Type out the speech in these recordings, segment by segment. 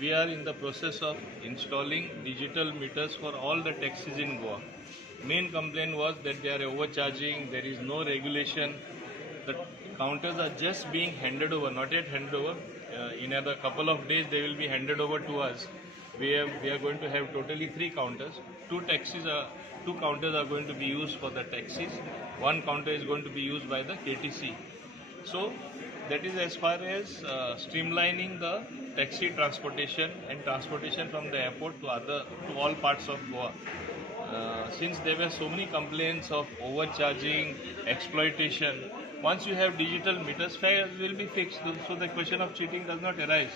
we are in the process of installing digital meters for all the taxis in Goa. Main complaint was that they are overcharging, there is no regulation. The counters are just being handed over, not yet handed over. In another couple of days, they will be handed over to us. We are going to have totally 3 counters. Two counters are going to be used for the taxis. One counter is going to be used by the KTC. So that is as far as streamlining the taxi transportation and transportation from the airport to all parts of Goa. Since there were so many complaints of overcharging, exploitation, once you have digital meters, fares will be fixed. So the question of cheating does not arise.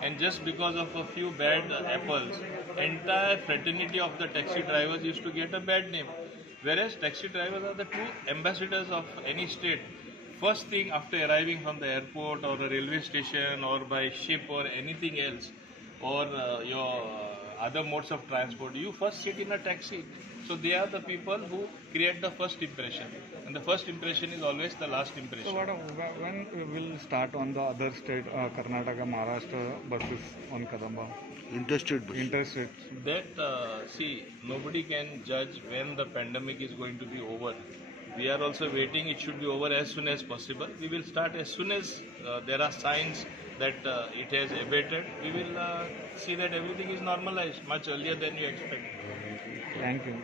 And just because of a few bad apples, entire fraternity of the taxi drivers used to get a bad name. Whereas taxi drivers are the true ambassadors of any state. First thing after arriving from the airport or a railway station or by ship or anything else, or your other modes of transport, you first sit in a taxi. So they are the people who create the first impression, and the first impression is always the last impression. So when will start on the other state, Karnataka, Maharashtra buses on Kadamba? Interstate bus. Interstate. That see, nobody can judge when the pandemic is going to be over. We are also waiting. It should be over as soon as possible. We will start as soon as there are signs that it has abated. We will see that everything is normalized much earlier than you expect. Thank you.